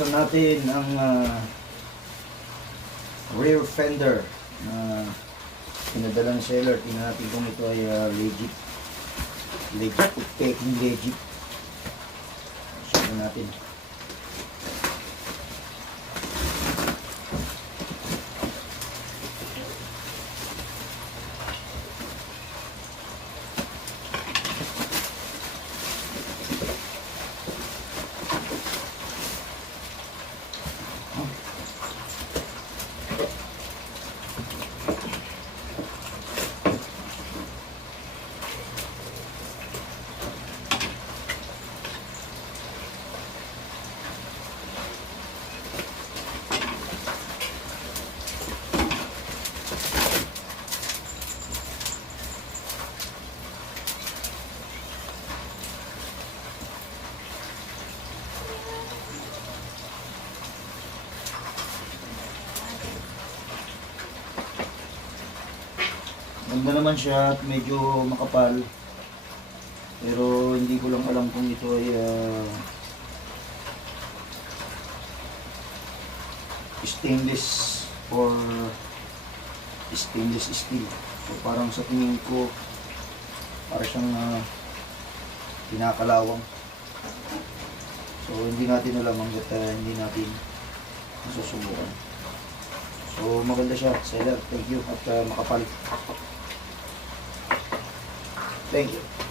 bubuksan natin ang rear fender na pinadala ng seller. Tingnan natin kung ito ay legit o peking legit. Check natin. Ganda naman siya at medyo makapal. Pero hindi ko lang alam kung ito ay stainless or stainless steel. So parang sa tingin ko para siyang pinakalawang. So hindi natin alam hanggat hindi natin masusubukan. So maganda siya, seller. Thank you at makapal. Thank you.